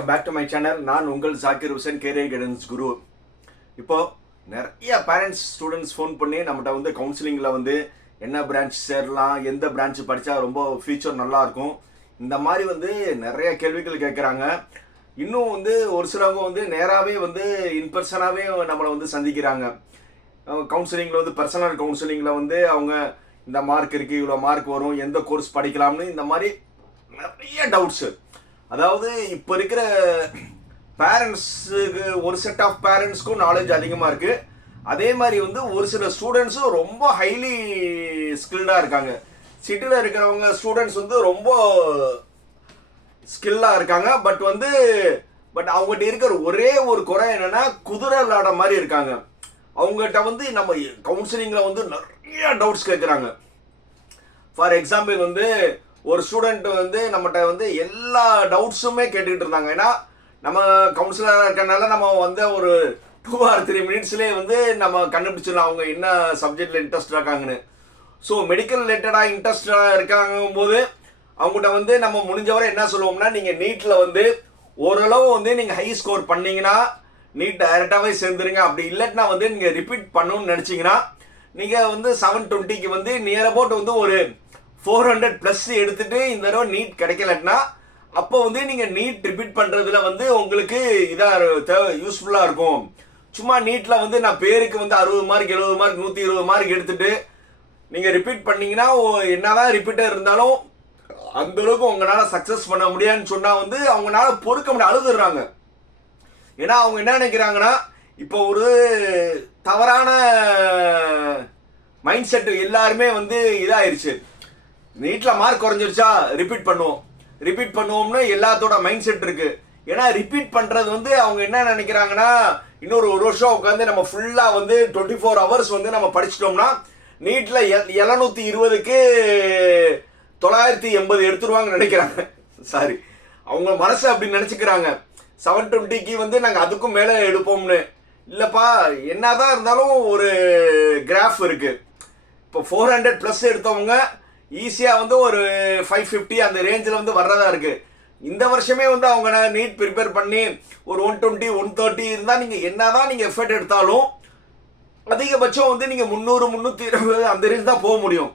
Welcome back to my channel நான் உங்கள் Zakir Hussain career guidance guru இப்போ நிறைய பேரண்ட்ஸ் ஸ்டூடெண்ட்ஸ் ஃபோன் பண்ணி நம்மகிட்ட வந்து கவுன்சிலிங்கில் வந்து என்ன பிரான்ச் சேரலாம் எந்த பிரான்ச் படித்தா ரொம்ப ஃபியூச்சர் நல்லாயிருக்கும் இந்த மாதிரி வந்து நிறைய கேள்விகள் கேட்குறாங்க இன்னும் வந்து ஒரு சிலவங்க வந்து நேராகவே வந்து இன்பர்சனாகவே நம்மளை வந்து சந்திக்கிறாங்க. கவுன்சிலிங்கில் வந்து பர்சனல் கவுன்சிலிங்கில் வந்து அவங்க இந்த மார்க் இருக்குது இவ்வளோ மார்க் வரும் எந்த கோர்ஸ் படிக்கலாம்னு இந்த மாதிரி நிறைய டவுட்ஸு அதாவது இப்போ இருக்கிற பேரண்ட்ஸுக்கு ஒரு செட் ஆஃப் பேரண்ட்ஸ்க்கும் நாலேஜ் அதிகமாக இருக்குது அதே மாதிரி வந்து ஒரு சில ஸ்டூடெண்ட்ஸும் ரொம்ப ஹைலி ஸ்கில்டாக இருக்காங்க. சிட்டியில் இருக்கிறவங்க ஸ்டூடெண்ட்ஸ் வந்து ரொம்ப ஸ்கில்லாக இருக்காங்க. பட் வந்து பட் அவங்ககிட்ட இருக்கிற ஒரே ஒரு குறை என்னென்னா குதிரை விளாட மாதிரி இருக்காங்க. அவங்ககிட்ட வந்து நம்ம கவுன்சிலிங்கில் வந்து நிறைய டவுட்ஸ் கேட்குறாங்க ஃபார் எக்ஸாம்பிள் வந்து ஒரு ஸ்டூடெண்ட் வந்து நம்மகிட்ட வந்து எல்லா டவுட்ஸுமே கேட்டுக்கிட்டு இருந்தாங்க. ஏன்னா நம்ம கவுன்சிலராக இருக்கனால நம்ம வந்து ஒரு டூ ஆர் த்ரீ மினிட்ஸ்லேயே வந்து நம்ம கண்டுபிடிச்சிடலாம் அவங்க என்ன சப்ஜெக்டில் இன்ட்ரெஸ்ட் இருக்காங்கன்னு. ஸோ மெடிக்கல் ரிலேட்டடாக இன்ட்ரெஸ்டாக இருக்காங்க போது அவங்ககிட்ட வந்து நம்ம முடிஞ்சவரை என்ன சொல்லுவோம்னா நீங்கள் நீட்டில் வந்து ஓரளவு வந்து நீங்கள் ஹை ஸ்கோர் பண்ணீங்கன்னா நீட் டைரெக்டாகவே சேர்ந்துருங்க. அப்படி இல்லைன்னா வந்து நீங்கள் ரிப்பீட் பண்ணணும்னு நினச்சிங்கன்னா நீங்கள் வந்து செவன் டுவெண்ட்டிக்கு வந்து நியர் அபவுட் வந்து ஒரு ஃபோர் ஹண்ட்ரட் ப்ளஸ் எடுத்துட்டு இந்த தடவை நீட் கிடைக்கலன்னா அப்போ வந்து நீங்கள் நீட் ரிப்பீட் பண்ணுறதுல வந்து உங்களுக்கு இதாக தேவை யூஸ்ஃபுல்லாக இருக்கும். சும்மா நீட்டில் வந்து நான் பேருக்கு வந்து அறுபது மார்க் எழுபது மார்க் நூற்றி இருபது மார்க் எடுத்துட்டு நீங்கள் ரிப்பீட் பண்ணீங்கன்னா ஓ- என்னதான் ரிப்பீட்டர் இருந்தாலும் அந்தளவுக்கு உங்களால் சக்ஸஸ் பண்ண முடியாதுன்னு சொன்னால் வந்து அவங்களால பொறுக்க முடியாது அழுதுடுறாங்க. ஏன்னா அவங்க என்ன நினைக்கிறாங்கன்னா இப்போ ஒரு தவறான மைண்ட் செட் எல்லாருமே வந்து இதாயிருச்சு. நீட்டில் மார்க் குறைஞ்சிருச்சா ரிப்பீட் பண்ணுவோம். ரிப்பீட் பண்ணுவோம்னு எல்லாத்தோட மைண்ட் செட் இருக்கு. ஏன்னா ரிப்பீட் பண்றது வந்து அவங்க என்ன நினைக்கிறாங்கன்னா இன்னொரு ஒரு வருஷம் உட்காந்து நம்ம ஃபுல்லா வந்து டுவெண்ட்டி ஃபோர் ஹவர்ஸ் வந்து நம்ம படிச்சிட்டோம்னா நீட்ல எழுநூத்தி இருபதுக்கு தொள்ளாயிரத்தி எண்பது எடுத்துருவாங்கன்னு நினைக்கிறாங்க. சாரி அவங்க மனசு அப்படி நினச்சிக்கிறாங்க. செவன் டுவெண்ட்டிக்கு வந்து நாங்கள் அதுக்கும் மேலே எடுப்போம்னு. இல்லைப்பா என்னதான் இருந்தாலும் ஒரு கிராஃப் இருக்குது இப்போ ஃபோர் ஹண்ட்ரட் ப்ளஸ் எடுத்தவங்க ஈஸியாக வந்து ஒரு ஃபைவ் ஃபிஃப்டி அந்த ரேஞ்சில் வந்து வர்றதா இருக்குது இந்த வருஷமே வந்து அவங்க நீட் ப்ரிப்பேர் பண்ணி ஒரு ஒன் டுவெண்ட்டி ஒன் தேர்ட்டி இருந்தால் நீங்கள் என்ன தான் நீங்கள் எஃபர்ட் எடுத்தாலும் அதிகபட்சம் வந்து நீங்கள் முந்நூறு முந்நூற்றி இருபது அந்த ரேஞ்ச் தான் போக முடியும்.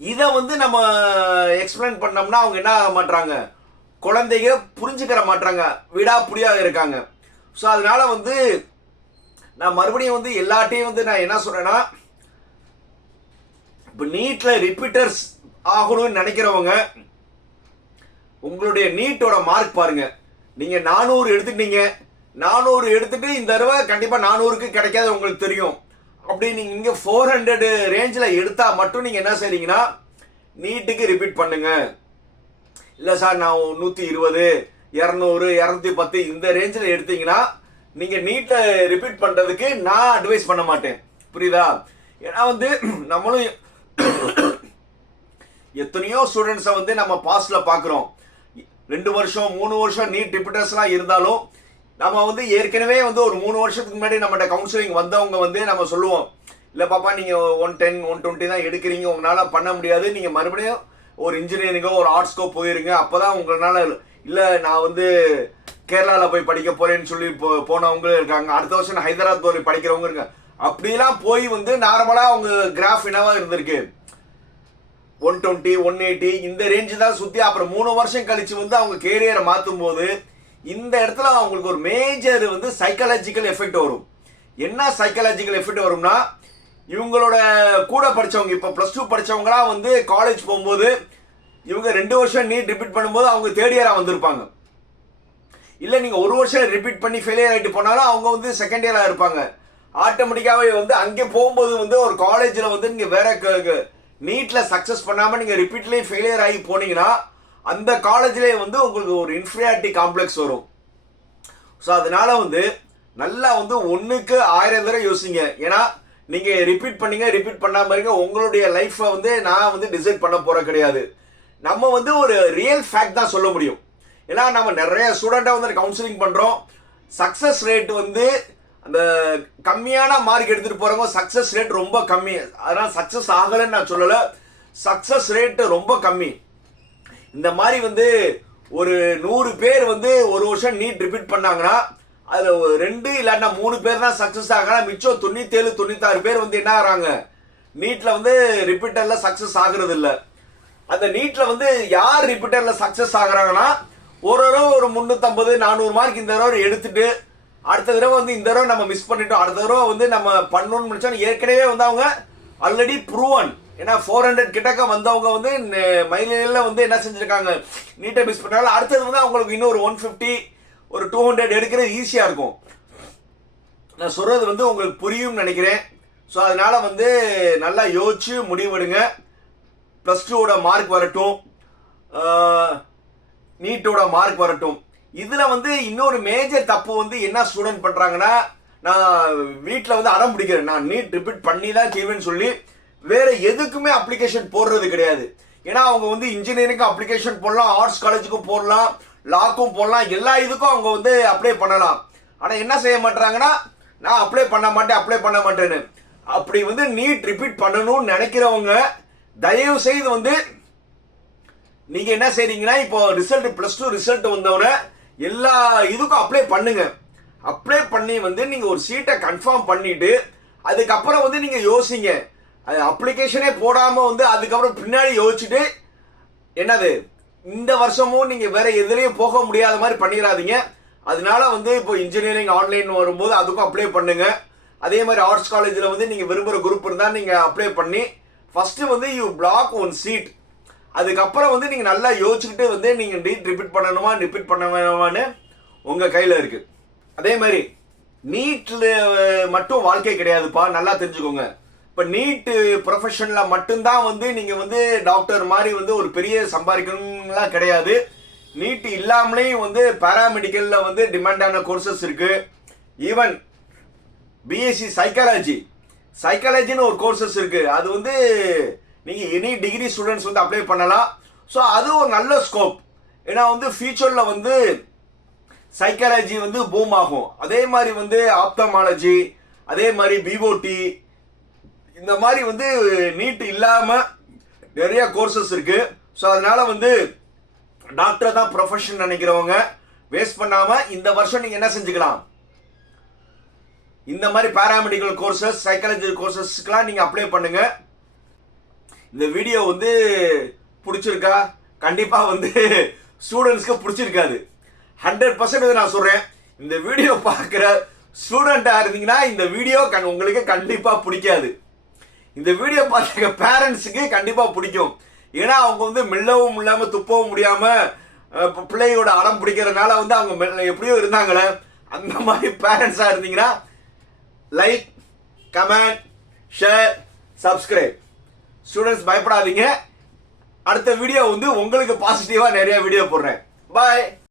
இதை வந்து நம்ம எக்ஸ்பிளைன் பண்ணோம்னா அவங்க என்ன ஆக மாட்றாங்க? குழந்தைங்க புரிஞ்சுக்கிற மாட்றாங்க. விடாப்புடியாக இருக்காங்க. ஸோ அதனால் வந்து நான் மறுபடியும் வந்து எல்லாட்டையும் வந்து நான் என்ன சொல்கிறேன்னா இப்போ நீட்டில் ரிப்பீட்டர்ஸ் ஆகணும்னு நினைக்கிறவங்க உங்களுடைய நீட்டோட மார்க் பாருங்க. நீங்க நானூறு எடுத்துட்டீங்க. நானூறு எடுத்துட்டு இந்த தடவை கண்டிப்பா நானூறுக்கு கிடைக்காது உங்களுக்கு தெரியும். அப்படி நீங்க இங்க ஃபோர் ஹண்ட்ரட் ரேஞ்சில் எடுத்தா மட்டும் நீங்க என்ன செய்றீங்கன்னா நீட்டுக்கு ரிப்பீட் பண்ணுங்க. இல்லை சார் நான் நூற்றி இருபது இரநூறு இரநூத்தி பத்து இந்த ரேஞ்சில் எடுத்தீங்கன்னா நீங்கள் நீட்டை ரிப்பீட் பண்ணுறதுக்கு நான் அட்வைஸ் பண்ண மாட்டேன். புரியுதா? ஏன்னா வந்து நம்மளும் எத்தனையோ ஸ்டூடெண்ட்ஸை வந்து நம்ம பாஸ்டில் பார்க்குறோம். ரெண்டு வருஷம் மூணு வருஷம் நீட் ரிப்பீட்டர்ஸ்லாம் இருந்தாலும் நம்ம வந்து ஏற்கனவே வந்து ஒரு மூணு வருஷத்துக்கு முன்னாடி நம்மகிட்ட கவுன்சிலிங் வந்தவங்க வந்து நம்ம சொல்லுவோம். இல்லை பாப்பா நீங்கள் ஒன் டென் ஒன் டுவெண்ட்டி தான் எடுக்கிறீங்க. உங்களால் பண்ண முடியாது. நீங்கள் மறுபடியும் ஒரு இன்ஜினியரிங்கோ ஒரு ஆர்ட்ஸ்க்கோ போயிருங்க. அப்போ தான் உங்களால் இல்லை நான் வந்து கேரளாவில் போய் படிக்க போகிறேன்னு சொல்லி போ போனவங்களும் இருக்காங்க. அடுத்த வருஷம் ஹைதராபாத் போய் படிக்கிறவங்க இருக்காங்க. அப்படிலாம் போய் வந்து நார்மலாக அவங்க கிராஃப் என்னவா இருந்திருக்கு? ஒன் டுவெண்ட்டி ஒன் எயிட்டி இந்த ரேஞ்சு தான் சுற்றி அப்புறம் மூணு வருஷம் கழிச்சு வந்து அவங்க கேரியரை மாற்றும் போது இந்த இடத்துல அவங்களுக்கு ஒரு மேஜர் வந்து சைக்காலஜிக்கல் எஃபெக்ட் வரும். என்ன சைக்காலஜிக்கல் எஃபெக்ட் வரும்னா இவங்களோட கூட படிச்சவங்க இப்போ ப்ளஸ் டூ படித்தவங்களாம் வந்து காலேஜ் போகும்போது இவங்க ரெண்டு வருஷம் நீட் ரிப்பீட் பண்ணும்போது அவங்க தேர்ட் இயராக வந்திருப்பாங்க. இல்லை நீங்கள் ஒரு வருஷம் ரிப்பீட் பண்ணி ஃபெயிலியர் ஆகிட்டு போனாலும் அவங்க வந்து செகண்ட் இயராக இருப்பாங்க. ஆட்டோமேட்டிக்காகவே வந்து அங்கே போகும்போது வந்து ஒரு காலேஜில் வந்து நீங்கள் வேற நீட்டில் சக்ஸஸ் பண்ணாமல் நீங்கள் ரிப்பீட்லேயே ஃபெயிலியர் ஆகி போனீங்கன்னா அந்த காலேஜ்லேயே வந்து உங்களுக்கு ஒரு இன்ஃபீரியாரிட்டி காம்ப்ளெக்ஸ் வரும். ஸோ அதனால வந்து நல்லா வந்து ஒன்றுக்கு ஆயிரம் தடவை யோசிங்க. ஏன்னா நீங்கள் ரிப்பீட் பண்ணீங்க ரிப்பீட் பண்ணாமல் இருங்க உங்களுடைய லைஃப்பை வந்து நான் வந்து டிசைட் பண்ண போகிற கிடையாது. நம்ம வந்து ஒரு ரியல் ஃபேக்ட் தான் சொல்ல முடியும். ஏன்னா நம்ம நிறைய ஸ்டூடெண்ட்டை வந்து கவுன்சிலிங் பண்ணுறோம் சக்ஸஸ் ரேட் வந்து அந்த கம்மியான மார்க் எடுத்துகிட்டு போகிறவங்க சக்ஸஸ் ரேட் ரொம்ப கம்மி. அதனால் சக்ஸஸ் ஆகலைன்னு நான் சொல்லலை. சக்ஸஸ் ரேட்டு ரொம்ப கம்மி. இந்த மாதிரி வந்து ஒரு நூறு பேர் வந்து ஒரு வருஷம் நீட் ரிப்பீட் பண்ணாங்கன்னா அதில் ஒரு ரெண்டு இல்லைன்னா மூணு பேர் தான் சக்ஸஸ் ஆகலாம். மிச்சம் தொண்ணூத்தேழு தொண்ணூத்தாறு பேர் வந்து என்ன ஆகிறாங்க? நீட்டில் வந்து ரிப்பீட்டரில் சக்ஸஸ் ஆகுறது இல்லை. அந்த நீட்டில் வந்து யார் ரிப்பீட்டரில் சக்ஸஸ் ஆகுறாங்கன்னா ஒரு தடவை ஒரு முந்நூற்றம்பது நானூறு மார்க் இந்த தடவை எடுத்துட்டு அடுத்த தடவை வந்து இந்த தடவை நம்ம மிஸ் பண்ணிட்டோம். அடுத்த தடவை வந்து நம்ம பண்ணணும்னு நினைச்சோம் ஏற்கனவே வந்து அவங்க ஆல்ரெடி ப்ரூவன் ஏன்னா ஃபோர் ஹண்ட்ரட் கிட்டக்க வந்தவங்க வந்து மயிலில் வந்து என்ன செஞ்சிருக்காங்க? நீட்டை மிஸ் பண்ணாலும் அடுத்தது வந்து அவங்களுக்கு இன்னும் ஒரு ஒன் ஃபிஃப்டி ஒரு டூ ஹண்ட்ரட் எடுக்கிறது ஈஸியாக இருக்கும். நான் சொல்கிறது வந்து உங்களுக்கு புரியும்னு நினைக்கிறேன். ஸோ அதனால் வந்து நல்லா யோசிச்சு முடிவெடுங்க. ப்ளஸ் டூவோட மார்க் வரட்டும். நீட்டோட மார்க் வரட்டும். இதுல வந்து இன்னொரு மேஜர் தப்பு வந்து என்ன ஸ்டூடெண்ட் பண்றாங்கன்னா நான் வீட்டில் வந்து அடம் பிடிக்கிறேன். நான் நீட் ரிப்பீட் பண்ணி தான் செய்வேன்னு சொல்லி வேற எதுக்குமே அப்ளிகேஷன் போடுறது கிடையாது. ஏன்னா அவங்க வந்து இன்ஜினியரிங்க்கு அப்ளிகேஷன் போடலாம் ஆர்ட்ஸ் காலேஜுக்கும் போடலாம் லாக்கும் போடலாம் எல்லா இதுக்கும் அவங்க வந்து அப்ளை பண்ணலாம். ஆனா என்ன செய்ய மாட்டாங்கன்னா நான் அப்ளை பண்ண மாட்டேன் அப்ளை பண்ண மாட்டேன்னு. அப்படி வந்து நீட் ரிப்பீட் பண்ணணும்னு நினைக்கிறவங்க தயவு செய்து வந்து நீங்க என்ன செய்றீங்கன்னா இப்போ ரிசல்ட் பிளஸ் டூ ரிசல்ட் வந்தவொடனே எல்லா இதுக்கும் அப்ளை பண்ணுங்க. அப்ளை பண்ணி வந்து நீங்க ஒரு சீட்டை கன்ஃபார்ம் பண்ணிட்டு அதுக்கப்புறம் வந்து நீங்க யோசிங்க. அது அப்ளிகேஷனே போடாம வந்து அதுக்கப்புறம் பின்னாடி யோசிச்சுட்டு என்னது? இந்த வருஷமும் நீங்க வேற எதுலேயும் போக முடியாத மாதிரி பண்ணிடாதீங்க அதனால வந்து இப்போ இன்ஜினியரிங் ஆன்லைன் வரும்போது அதுக்கும் அப்ளை பண்ணுங்க. அதே மாதிரி ஆர்ட்ஸ் காலேஜில் வந்து நீங்கள் விரும்புகிற குரூப் இருந்தால் நீங்கள் அப்ளை பண்ணி ஃபஸ்ட்டு வந்து யூ பிளாக் ஒன் சீட் அதுக்கப்புறம் வந்து நீங்கள் நல்லா யோசிச்சுக்கிட்டு வந்து நீங்கள் டீட் ரிப்பீட் பண்ணணுமா ரிப்பீட் பண்ண வேணுமான்னு உங்கள் கையில் இருக்குது அதே மாதிரி நீட்டில் மட்டும் வாழ்க்கை கிடையாதுப்பா நல்லா தெரிஞ்சுக்கோங்க. இப்போ நீட்டு ப்ரொஃபஷனில் மட்டும்தான் வந்து நீங்கள் வந்து டாக்டர் மாதிரி வந்து ஒரு பெரிய சம்பாதிக்கணும்லாம் கிடையாது. நீட் இல்லாமலேயும் வந்து பேராமெடிக்கலில் வந்து டிமாண்டான கோர்சஸ் இருக்குது ஈவன் பிஎஸ்சி சைக்காலஜி சைக்காலஜின்னு ஒரு கோர்சஸ் இருக்குது அது வந்து நீங்க எனி டிகிரி ஸ்டூடெண்ட்ஸ் வந்து அப்ளை பண்ணலாம். ஸோ அது ஒரு நல்ல ஸ்கோப் ஏன்னா வந்து ஃபியூச்சரில் வந்து சைக்காலஜி வந்து பூம் ஆகும். அதே மாதிரி வந்து ஆப்தமாலஜி அதே மாதிரி பிஓடி இந்த மாதிரி வந்து நீட் இல்லாமல் நிறைய கோர்சஸ் இருக்கு. ஸோ அதனால வந்து டாக்டர் தான் ப்ரொஃபஷன் நினைக்கிறவங்க வேஸ்ட் பண்ணாமல் இந்த வருஷம் நீங்கள் என்ன செஞ்சுக்கலாம்? இந்த மாதிரி பாராமெடிக்கல் கோர்சஸ் சைக்காலஜி கோர்சஸ்க்கெலாம் நீங்கள் அப்ளை பண்ணுங்கள் இந்த வீடியோ வந்து பிடிச்சிருக்கா? கண்டிப்பாக வந்து ஸ்டூடெண்ட்ஸ்க்கு பிடிச்சிருக்காது. ஹண்ட்ரட் பர்சன்ட் நான் சொல்கிறேன் இந்த வீடியோ பார்க்குற ஸ்டூடெண்ட்டாக இருந்தீங்கன்னா இந்த வீடியோ கண் உங்களுக்கு கண்டிப்பாக பிடிக்காது. இந்த வீடியோ பார்த்துக்க பேரண்ட்ஸுக்கு கண்டிப்பாக பிடிக்கும். ஏன்னா அவங்க வந்து மெல்லவும் இல்லாமல் துப்பவும் முடியாமல் பிள்ளையோட அடம் பிடிக்கிறதுனால வந்து அவங்க மெல்ல- எப்படியோ இருந்தாங்களே அந்த மாதிரி பேரண்ட்ஸாக இருந்தீங்கன்னா like comment share subscribe students பயப்படாதீங்க. அடுத்த வீடியோ வந்து உங்களுக்கு பாசிட்டிவா நிறைய வீடியோ போடுறேன். பாய்